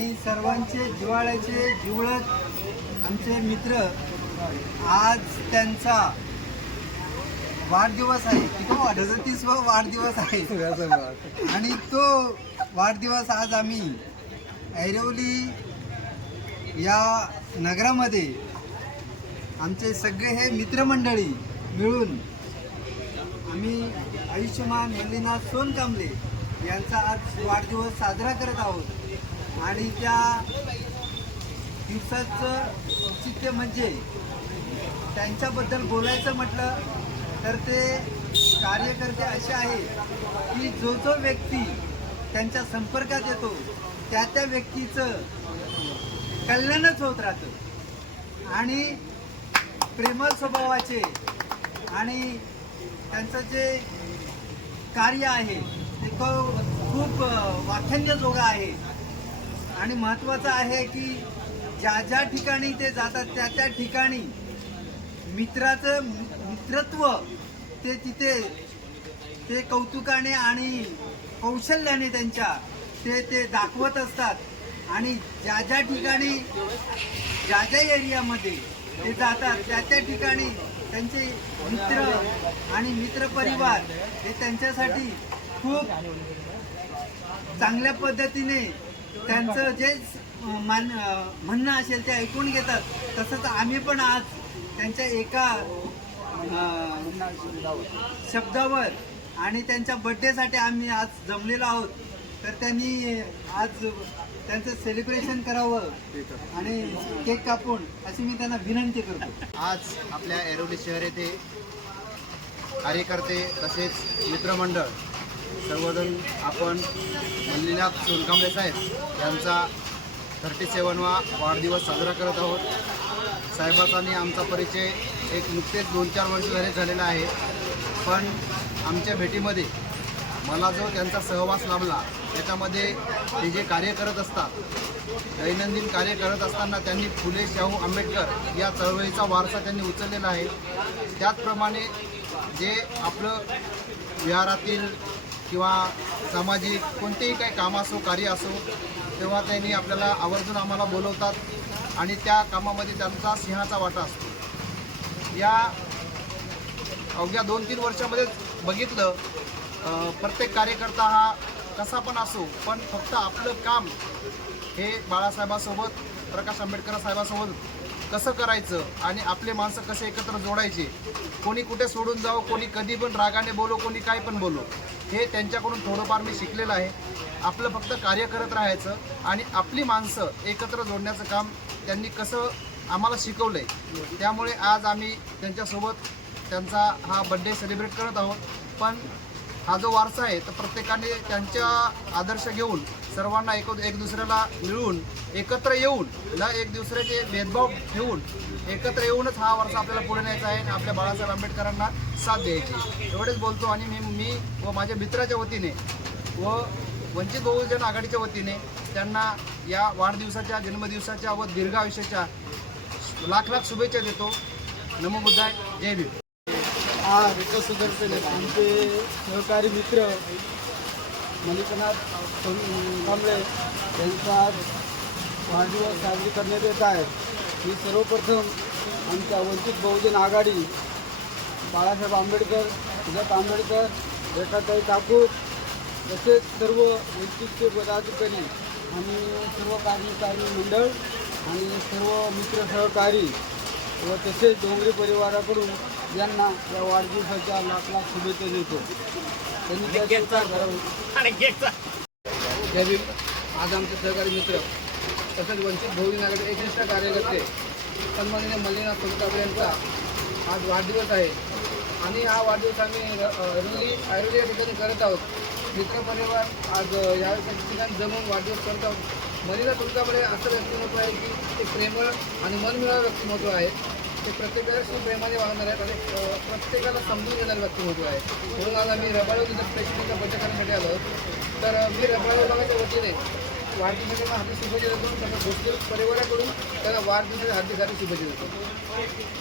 आणि सर्वांचे जिवाळ्याचे जिवळत आमचे मित्र आज त्यांचा वाढदिवस आहे. किती अडतीसवा वाढदिवस आहे. आणि तो वाढदिवस आज आम्ही ऐरवली या नगरामध्ये आमचे सगळे हे मित्रमंडळी मिळून आम्ही आयुष्यमान मल्लीनाथ सोनकांबले यांचा आज वाढदिवस साजरा करत आहोत. आणि त्या दिवसाचं औचित्य म्हणजे त्यांच्याबद्दल बोलायचं म्हटलं तर ते कार्यकर्ते असे आहे की जो जो व्यक्ती त्यांच्या संपर्कात येतो त्या त्या व्यक्तीचं कल्याणच होत राहतं. आणि प्रेमळ स्वभावाचे आणि त्यांचं जे कार्य आहे ते खूप वाख्यान्यजोगं आहे. आणि महत्त्वाचं आहे की ज्या ज्या ठिकाणी ते जातात त्या त्या ठिकाणी मित्राचं मित्रत्व ते तिथे ते कौतुकाने आणि कौशल्याने त्यांच्या ते ते दाखवत असतात. आणि ज्या ज्या ठिकाणी ज्या ज्या एरियामध्ये ते जातात त्या त्या ठिकाणी त्यांचे मित्र आणि मित्रपरिवार हे त्यांच्यासाठी खूप चांगल्या पद्धतीने त्यांचं जे मान म्हणणं असेल ते ऐकून घेतात. तसंच आम्ही पण आज त्यांच्या एका शब्दावर आणि त्यांच्या बड्डेसाठी आम्ही आज जमलेलो आहोत. तर त्यांनी आज त्यांचं सेलिब्रेशन करावं आणि केक कापून अशी मी त्यांना विनंती करतो. आज आपल्या ऐरोली शहर येथे कार्यकर्ते तसेच मित्रमंडळ सर्वजण आपण मल्लीनाथ सोनकांबळे साहेब यांचा थर्टी सेवनवा वाढदिवस साजरा करत आहोत. साहेबाचा आमचा परिचय एक नुकतेच दोन चार वर्ष झाले झालेला आहे. पण आमच्या भेटीमध्ये मला जो त्यांचा सहवास लाभला त्याच्यामध्ये ते जे कार्य करत असतात दैनंदिन कार्य करत असताना त्यांनी फुले शाहू आंबेडकर या चळवळीचा वारसा त्यांनी उचललेला आहे. त्याचप्रमाणे जे आपलं विहारातील किंवा सामाजिक कोणतेही काही काम असो कार्य असो तेव्हा त्यांनी आपल्याला आवर्जून आम्हाला बोलवतात आणि त्या कामामध्ये त्यांचा सिंहाचा वाटा असतो. या अवघ्या दोन तीन वर्षामध्ये बघितलं प्रत्येक कार्यकर्ता हा कसा पण असो पण फक्त आपलं काम हे बाळासाहेबासोबत प्रकाश आंबेडकर साहेबासोबत कसं करायचं आणि आपले माणसं कसे एकत्र जोडायचे? कोणी कुठे सोडून जावं कोणी कधी पण रागाने बोलो कोणी काय पण बोलो. हे त्यांच्याकडून थोडंफार मी शिकलेलं आहे. आपलं फक्त कार्य करत राहायचं आणि आपली माणसं एकत्र जोडण्याचं काम त्यांनी कसं आम्हाला शिकवलं आहे त्यामुळे आज आम्ही त्यांच्यासोबत त्यांचा हा बड्डे सेलिब्रेट करत आहोत. पण हा जो वारसा आहे तर प्रत्येकाने त्यांच्या आदर्श घेऊन सर्वांना एक एक दुसऱ्याला मिळून एकत्र येऊन न एक दुसऱ्याचे भेदभाव ठेवून एकत्र येऊनच हा वारसा आपल्याला पुढे न्यायचा आहे आणि आपल्या बाळासाहेब आंबेडकरांना साथ द्यायची एवढेच बोलतो आणि मी मी व माझ्या मित्राच्या वतीने व वंचित बहुजन आघाडीच्या वतीने त्यांना या वाढदिवसाच्या जन्मदिवसाच्या व दीर्घ आयुष्याच्या लाख लाख शुभेच्छा देतो. नमो बुद्धाय. जय भीम. हा विकास सुदर्शन आमचे सहकारी मित्र मल्लिकनाथ कांबळे यांचा वाढदिवस साजरी करण्यात येत आहे. मी सर्वप्रथम आमच्या वंचित बहुजन आघाडी बाळासाहेब आंबेडकर सुजात आंबेडकर रेखाताई ठाकूर तसेच सर्व वंचितचे पदाधिकारी आणि सर्व कार्यकारी मंडळ आणि सर्व मित्र सहकारी व तसेच डोंगरी परिवाराकडून यांना या वाढदिवसाच्या लाख लाख शुभेच्छा देतो. त्यांनी त्या. आज आमचे सहकारी मित्र तसेच वंचित बहुजन आघाडी एकनिष्ठ कार्यकर्ते सन्माननीय मल्लीनाथ सोनकाबळे यांचा आज वाढदिवस आहे. आणि हा वाढदिवस आम्ही रुली आयुर्वेद या ठिकाणी करत आहोत. मित्रपरिवार आज या ठिकाणी जमून वाढदिवस करत आहोत. मल्लीनाथ सोनकाबळे असं व्यक्तिमत्व आहे की ते प्रेमळ आणि मनमिळावं व्यक्तिमत्व आहे. ते प्रत्येकाशी प्रेमाने वागणार आहेत आणि प्रत्येकाला समजून घेणारं व्यक्तिमत्व आहे. म्हणून आज आम्ही रबाळव तिथं स्पेशलिका बचकांसाठी आलो तर मी रबाळव भागाच्या वतीने वाढदिवसाच्या हार्दिक शुभेच्छा देतो. त्यांना गोष्टी परिवाराकडून त्याला वाढदिवसाच्या हार्दिक हार्दिक शुभेच्छा देतो.